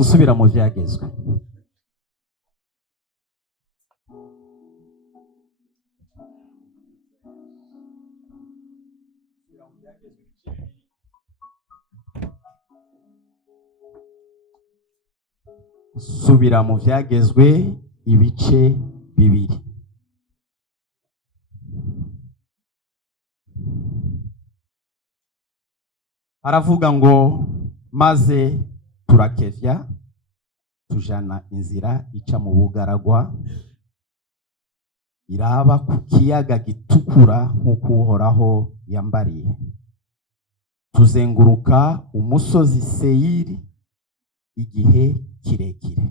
gusubira mu byagezwe. Subira mu byagezwe ibice bibiri. Aravuga ngo maze turakevya tujana inzira ica mu bugaragwa iraba ku kiyaga gitukura nk'uko Uhoraho yambariye, tuzenguruka umusozi Seyiri igihe kirekire.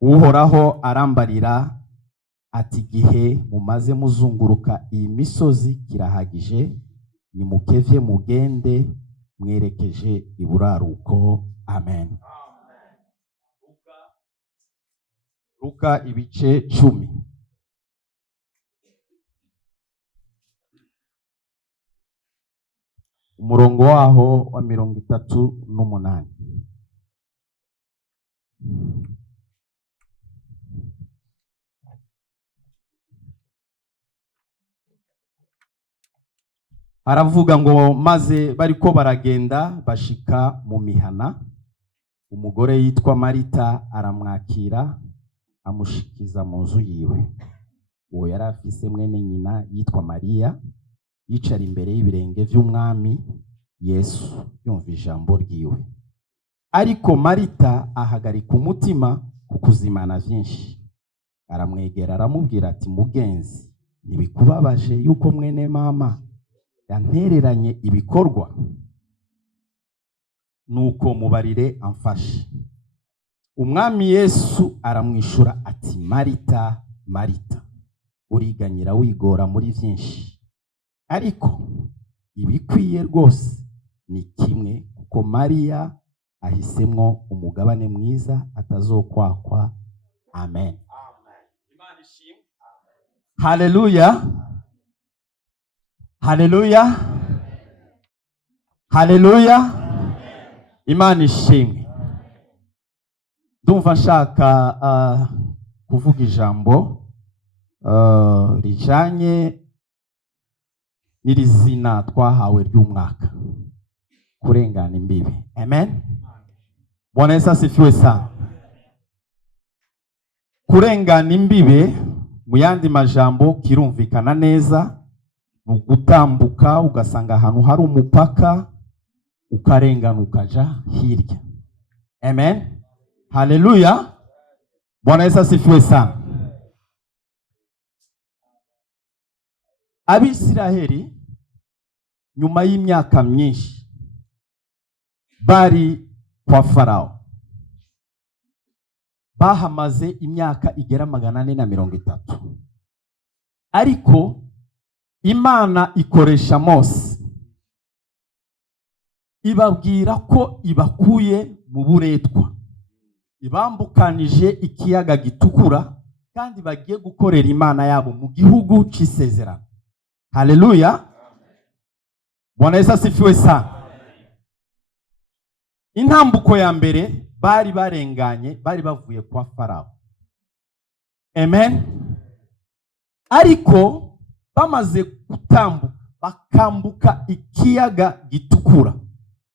Uhoraho arambarira ati igihe mumaze muzunguruka iyi misozi kirahagije, nimukevye mugende mwerekeje iburaruko. Amen. Luka ibice 10. Umurongo waho wa 38. Aravuga ngo maze bariko baragenda bashika mu mihana, umugore yitwa Marita aramwakira amushikiza mu nzu yiwe. Uwo yari afise mwene nyina yitwa Mariya, yicara imbere y'ibirenge vy'umwami Yesu yumva ijambo ryiwe. Ariko Marita ahagarika umutima kukuzimana vyinshi. Aramwegera aramubwira ati mugenzi, ntibikubabaje yuko mwene mama yantereranye ibikorwa? Nuko mubarire amfashe. Umwami Yesu aramwishura ati Marita, Marita, uriganyira wigora muri vyinshi, ariko ibikwiye rwose ni kimwe, kuko Mariya ahisemwo umugabane mwiza atazokwakwa. Amen. Imana ishimwe. Haleluya. Haleluya. Haleluya. Imana ishimwe. Ndumva nshaka kuvuga ijambo rijanye n'irizina twahawe ry'umwaka, kurengana imbibe. Amen. Bwana Yesu asifiwe sana. Kurengana imbibe mu yandi majambo kirumvikana neza, ugutambuka ugasanga ahantu hari umupaka ukarengana ukaja hirya. Amen. Haleluya. Bwana Yesu asifiwe sana. Abisiraheli nyuma y'imyaka myinshi bari kwa Farao, bahamaze imyaka igera 430. Ariko Imana ikoresha Mose ibabwira ko ibakuye mu buretwa, ibambukanije ikiyaga gitukura, kandi bagiye gukorera Imana yabo mu gihugu c'isezerano. Haleluya. Bwana Yesu asifiwe sana. Intambuko ya mbere bari barenganye, bari bavuye kwa Farao. Amen. Ariko bamaze gutambuka bakambuka ikiyaga gitukura,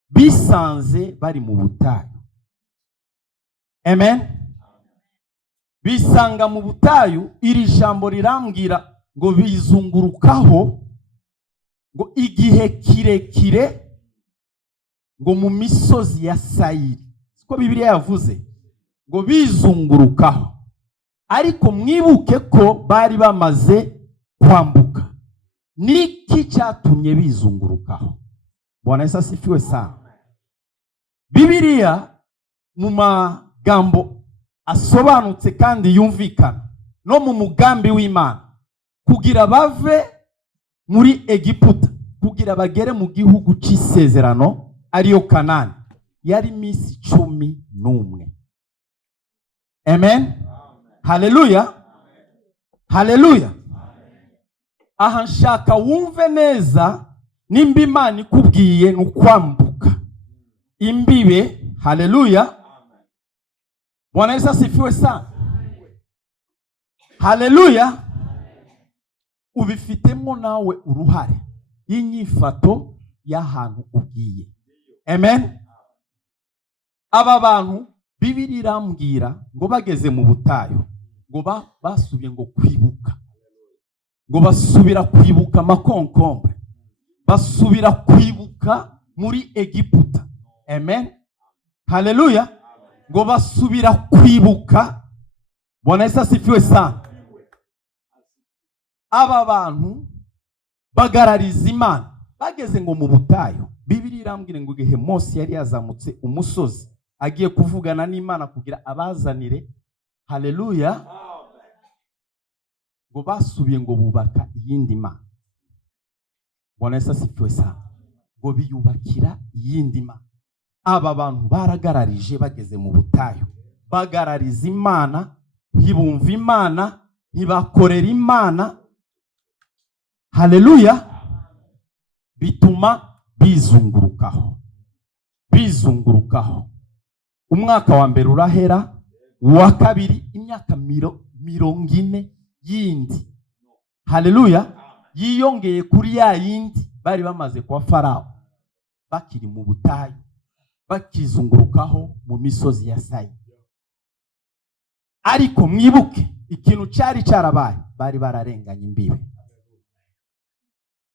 bisanze bari mu butayu. Amen. Bisanga mu butayu, iri jambo rirambwira ngo bizungurukaho ngo igihe kirekire, ngo mu misozi ya Sayiri. Siko Bibiliya yavuze ngo bizungurukaho. Ariko mwibuke ko bari bamaze kwambuka. Niki cyatumye bizungurukaho? Bwana Yesu asifiwe sana. Bibiliya mu magambo asobanutse kandi yumvikana no mu mugambi w'Imana, kugira bave muri Egiputa kugira bagere mu gihugu c'isezerano ariyo Kanani, yari misi 11. Amen. Haleluya. Haleluya. Aha nshaka wumve neza, nimba Imana ikubwiye n'ukwambuka imbibe. Haleluya. Bwana Yesu asifiwe sana. Haleluya. Ubifitemo nawe uruhare y'inyifato y'ahantu ugiye. Amen. Aba bantu Bibiliya irambwira ngo bageze mu butayu ngo basubiye ngo kwibuka, ngo basubira kwibuka amakonkombe, basubira kwibuka muri Egiputa. Amen. Haleluya. Ngo basubira kwibuka. Bwana Yesu asifiwe sana. Aba bantu bagarariza Imana bageze ngo mu butayu. Bibiliya irambwira ngo igihe Mose yari yazamutse umusozi agiye kuvugana n'Imana kugira abazanire. Haleluya. Ngo basubiye ngo bubaka iyindi Mana. Bwana Yesu asifiwe sana. Ngo biyubakira iyindi Mana. Aba bantu baragararije bageze mu butayu, bagarariza Imana, ntibumva Imana, ntibakorera Imana. Haleluya. Bituma bizungurukaho. Umwaka wa mbere urahera, uwa kabiri imyaka 40 yindi. Haleluya. Yiyongeye kuri ya yindi bari bamaze kwa Farao, bakiri mu butayu, bakizungurukaho mu misozi ya Sayi. Ariko mwibuke ikintu cyari cyarabaye, bari bararenganye imbibe.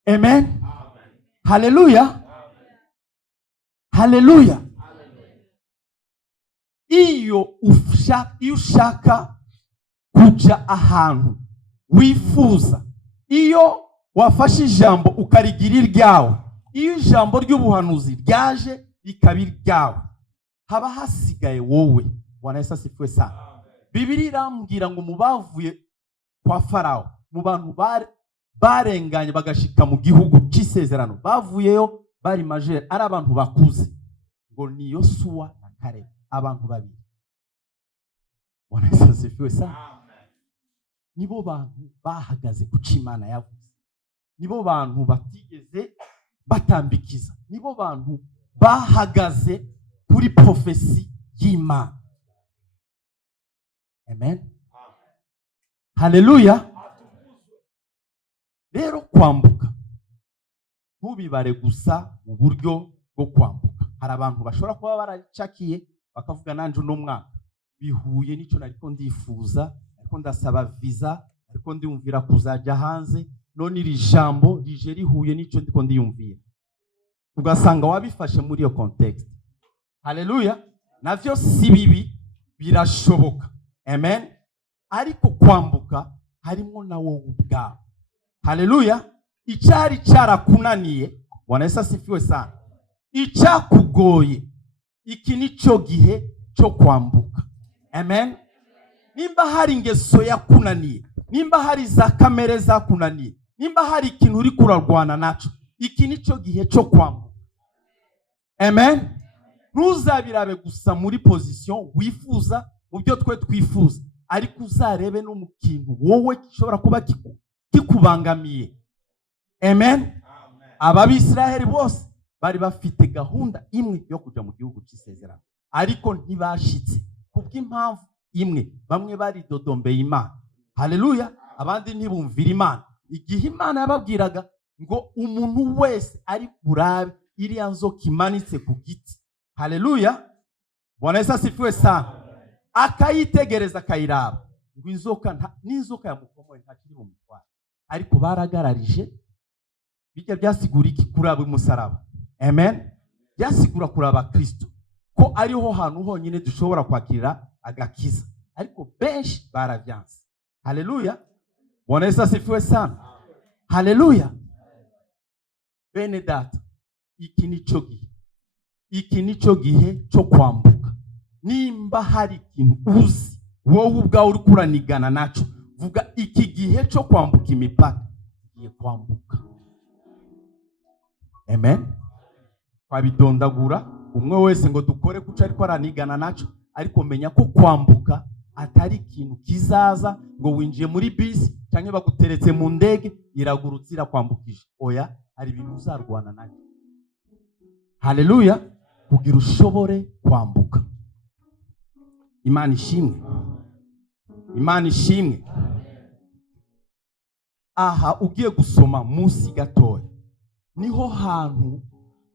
Amen. Haleluya. Haleluya. Iyo ushaka kuja ahantu wifuza, iyo wafashe ijambo ukarigira iryawe, iyo ijambo ry'ubuhanuzi ryaje ikabiri ryawe, haba hasigaye wowe. Bwana Yesu asifiwe sana. Bibiliya irambwira ngo mubavuye kwa Farao, mu bantu barenganye bagashika mu gihugu cy'isezerano, bavuyeyo bari majere, ari abantu bakuze, ngo ni Yosuwa na Kalebu, abantu babiri. Bwana Yesu asifiwe sana. Nibo bantu bahagaze ku Imana yavuze, nibo bantu batigeze batambikiza, nibo bantu bahagaze kuri profesi y'Imana. Amen. Haleluya. Rero kwambuka ntubibare gusa mu buryo bwo kwambuka. Hari abantu bashobora kuba baracakiye bakavuga nanje uno mwaka bihuye n'icyo nariko ndifuza, ariko ndasaba visa, ariko ndiyumvira kuzaja hanze, none iri jambo rije rihuye n'icyo ndiko ndiyumvira. Ugasanga wabifashe muri iyo context. Haleluya. Navyo si bibi, birashoboka. Amen. Ariko kwambuka harimo na wowe ubwawe. Haleluya. Icyari cyarakunaniye, Bwana Yesu asifiwe sana, icyakugoye, iki nico gihe cyo kwambuka. Amen. Nimba hari ingeso yakunaniye, nimba hari za kamere zakunaniye, nimba hari ikintu uri kurarwana naco, iki nico gihe cyo kwambuka. Amen. Ntuzabirabe gusa muri position wifuza, mu byo twe twifuza, ariko uzarebe no mu kintu wowe gishobora kuba kikubangamiye. Amen. Ababisiraheli bose bari bafite gahunda imwe yo kuja mu gihugu cy'isezerano, ariko ntibashitse kubw'impamvu imwe. Bamwe bari dodombeye Imana. Haleluya. Abandi ntibumvira Imana. Igihe Imana yababwiraga ngo umuntu wese ari burabe iriya nzoka imanitse ku giti. Haleluya. Bwana Yesu asifiwe sana. Akayitegereza akayiraba, ngo inzoka n'inzoka yamukomoye ntakiri mu mutwara. Ariko baragararije. Bijya byasigura iki? Kuraba umusaraba. Amen. Byasigura kuraba Kristo, ko ariho hantu honyine dushobora kwakira agakiza. Ariko benshi baravyanse. Haleluya. Bwana Yesu asifiwe sana. Haleluya. Bene data, iki nico gihe cyo kwambuka. Nimba hari ikintu uzi wowe ubwawe uri kuranigana naco, vuga iki gihe cyo kwambuka imipaka giye kwambuka. Amen. Kwabidondagura umwe wese ngo dukore kuca ariko aranigana naco, ariko menya ko kwambuka atari ikintu kizaza ngo winjiye muri bisi cyangwa baguteretse mu ndege iragurutse irakwambukije. Oya, hari ibintu uzarwana naco. Haleluya. Kugira ushobore kwambuka. Imana ishimwe. Imana ishimwe. Aha ugiye gusoma munsi gatoya niho hantu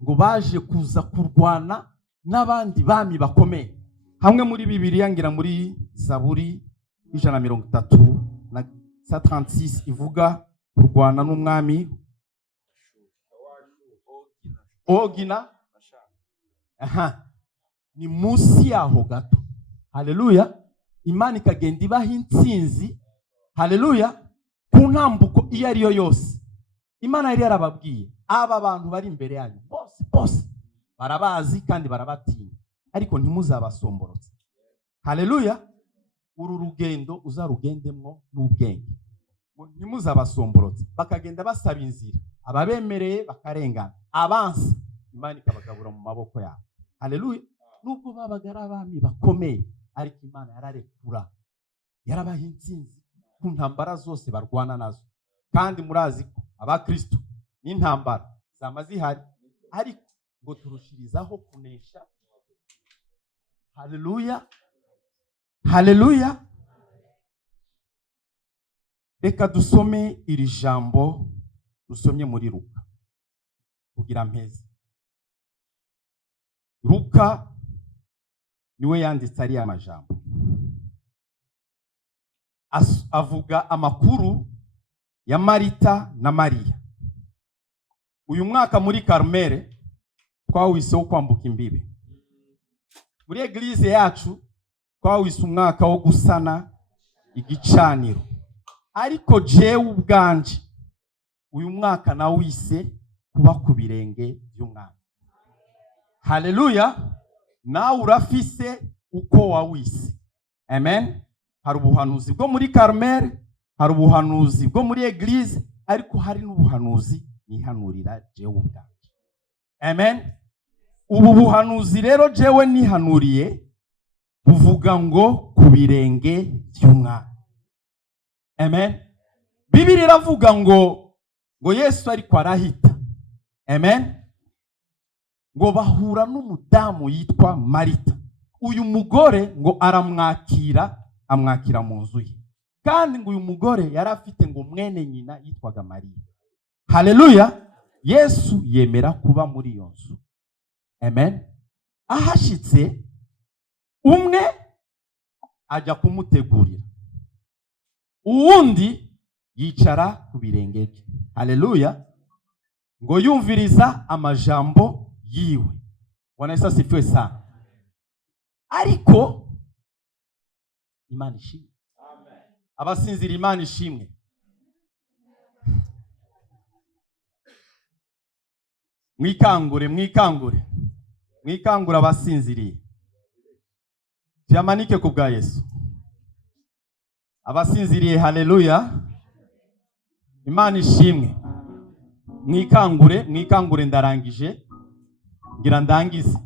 ngo baje kuza kurwana n'abandi bami bakomeye. Hamwe muri Bibiliya ngira muri Zaburi 130 na 136 ivuga kurwana n'umwami Ogina. Aha, ni munsi yaho gato. Haleluya. Imana ikagenda ibaha intsinzi. Haleluya. Ku ntambuko iyo ariyo yose. Imana yari yarababwiye aba bantu bari imbere yanyu bose barabazi kandi barabatinya, ariko ntimuzabasomborotse. Haleluya. Uru rugendo uzarugendemwo n'ubwenge, ntimuzabasomborotse. Bakagenda basaba inzira, ababemereye bakarengana, abansi Imana ikabagabura mu maboko yabo. Haleluya. Nubwo babaga ari abami bakomeye, ariko Imana yararekura, yarabaha intsinzi ku ntambara zose barwana nazo. Kandi murazi ko abakristo n'intambara zama zihari, ariko ngo turushirizaho kunesha. Haleluya. Haleluya. Reka dusome iri jambo dusomye muri Luka kugira mpeze. Luka niwe yanditse ari amajambo. Avuga amakuru ya Marita na Mariya. Uyu mwaka muri Karmele twawiseho kwambuka imbibe. Muri eglise yacu twawise umwaka wo gusana igicaniro. Ariko jewe ubwanje uyu mwaka nawise kuba ku birenge by'umwami. Haleluya. Nawe urafise uko wawise. Amen. Hari ubuhanuzi bwo muri Karmele, hari ubuhanuzi bwo muri eglise, ariko hari n'ubuhanuzi nihanurira jewe ubwanje. Amen. Ubu buhanuzi rero jewe nihanuriye buvuga ngo ku birenge by'umwami. Amen. Bibiliya iravuga ngo Yesu ariko arahita. Amen. Ngo bahura n'umudamu yitwa Marita. Uyu mugore ngo amwakira mu nzu ye. Kandi ngo uyu mugore yari afite ngo mwene nyina yitwaga Mariya. Haleluya. Yesu yemera kuba muri iyo nzu. Amen. Ahashitse umwe ajya kumutegurira, uwundi yicara ku birenge bye. Haleluya. Ngo yumviriza amajambo yiwe. Bwana Yesu asifiwe sana. Ariko Imana ishimwe. Amen. Abasinzira Imana ishimwe. Mwikangure abasinziriye. Tuyamanike ku bwa Yesu. Abasinziriye. Haleluya. Imana ishimwe. Mwikangure ndarangije. Ngira ndangize.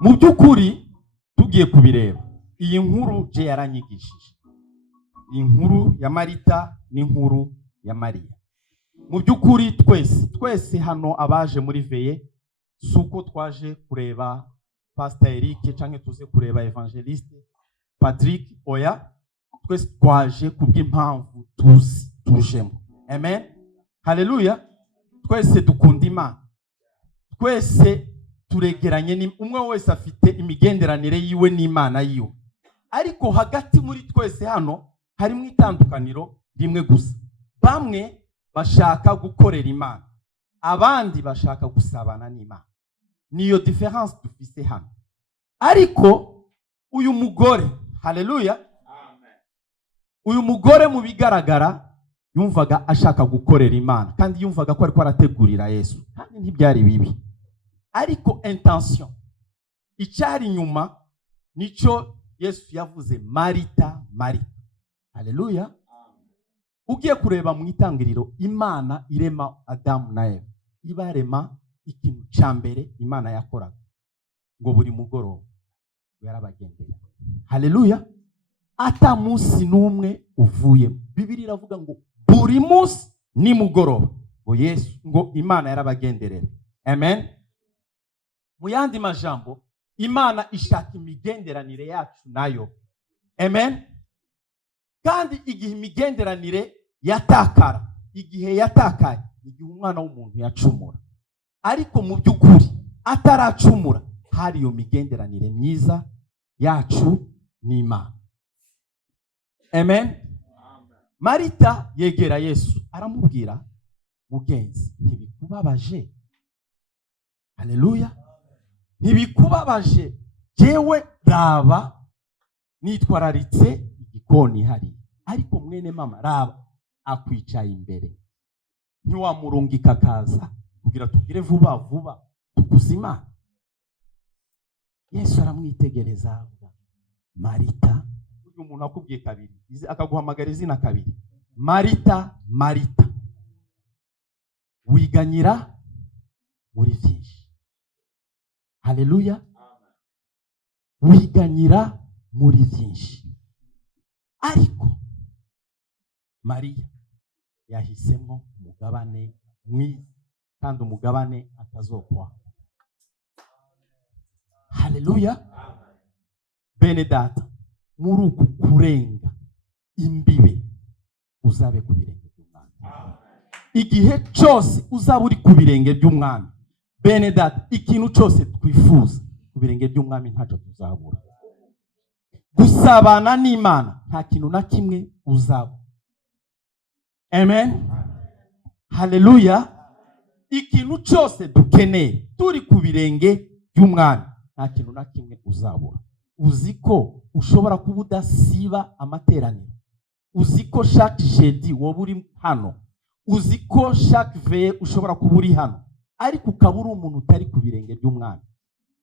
Mu by'ukuri tugiye kubireba. Iyi nkuru je yaranyigishije. Iyi nkuru ya Marita n'inkuru ya Mariya. Mu by'ukuri twese hano abaje muri veye suko twaje kureba Pastor Eric canke tuze kureba Evangeliste Patrick, oya, twese twaje kubw'impamvu tujemo. Amen. Haleluya. Twese dukunda Imana. Twese turegeranye, ni umwe wese afite imigenderanire yiwe n'Imana yiwe. Ariko hagati muri twese hano harimo itandukaniro rimwe gusa. Bamwe bashaka gukorera Imana, abandi bashaka gusabana n'Imana. Niyo difference dufise hano. Ariko uyu mugore, haleluya, amen, uyu mugore mu bigaragara yumvaga ashaka gukorera Imana, kandi yumvaga ko ariko arategurira Yesu, kandi ntibyari bibi. Ariko intention icyari nyuma nico Yesu yavuze, Marita, Marita. Haleluya. Ugiye kureba mu itangiriro, Imana irema Adamu na Eva, ibarema ikintu cyambere Imana yakoraga ngo buri mugoroba yarabagendera. Haleluya. Ata munsi numwe uvuye. Bibiliya iravuga ngo buri munsi ni mugoroba ngo Yesu, ngo Imana yarabagenderera. Amen. Mu yandi majambo, Imana ishaka imigenderanire yacu nayo. Amen. Kandi igihe imigenderanire yatakara, igihe yatakaye, igihe umwana w'umuntu yacumura. Ariko mu by'ukuri ataracumura, hari iyo migenderanire myiza yacu n'Imana. Amen. Marita yegera Yesu aramubwira, mugenzi, ntibikubabaje? Haleluya. Ntibikubabaje jewe raba nitwararitse igikoni hari, ariko mwene mama raba akwicaye imbere, ntiwamurungika kaza kugira tugire vuba vuba tukuzima? Yesu aramwitegereza, Marita, uyu muntu akubwiye kabiri akaguhamagara izina kabiri, Marita, Marita, wiganyira muri byinshi. Haleluya. Wiganyira muri byinshi, ariko Mariya yahisemo umugabane mwiza, kandi umugabane atazokwa. Haleluya. Bene data, muri uku kurenga imbibe uzabe ku birenge by'Umwami. Igihe cyose uzaba uri ku birenge by'Umwami, bene data, ikintu cyose twifuza ku birenge by'Umwami ntacyo tuzabura. Gusabana n'Imana nta kintu na kimwe uzaba. Amen. Haleluya. Ikintu cyose dukeneye turi ku birenge by'Umwami nta kintu na kimwe uzabura. Uziko ushobora kuba udasiba amateraniro, uziko chaque jeudi wowe uri hano, uziko chaque veille ushobora kuba uri hano, ariko ukaba uri umuntu utari ku birenge by'Umwami.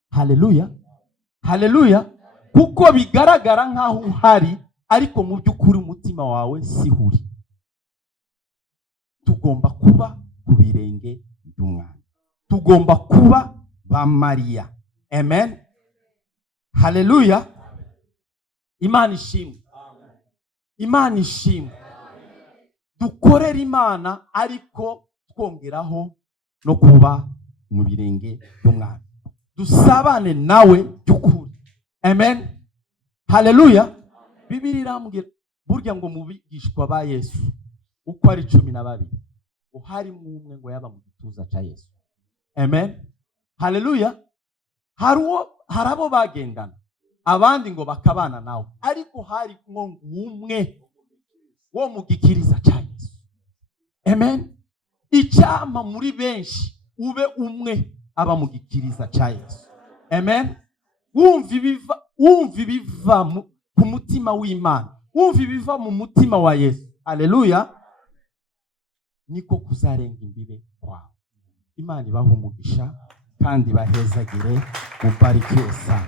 Haleluya. Haleluya. Kuko bigaragara nkaho uhari, ariko mu by'ukuri umutima wawe si huri. Tugomba kuba ku birenge by'Umwami, tugomba kuba ba Mariya. Amen. Haleluya. Imana ishimwe. Imana ishimwe. Dukorera Imana ariko twongeraho no kuba mu birenge by'Umwami. Dusabane nawe by'ukuri. Amen. Haleluya. Bibiliya irambwira burya ngo mu bigishwa ba Yesu uko ari 12 uhari umwe ngo yaba mu gituza cya Yesu. Amen. Haleluya. Hari abo bagendana, abandi ngo bakabana nawe, ariko hari umwe wo mu gikiriza cya Yesu. Amen. Icyama muri benshi ube umwe aba mu gikiriza cya Yesu. Amen. Wumva ibiva ku mutima w'Imana, wumva ibiva mu mutima wa Yesu. Haleluya. Niko kuzarenga imbibe kwawe. Imana ibahe umugisha kandi bahezagire, mubarikiwe sana.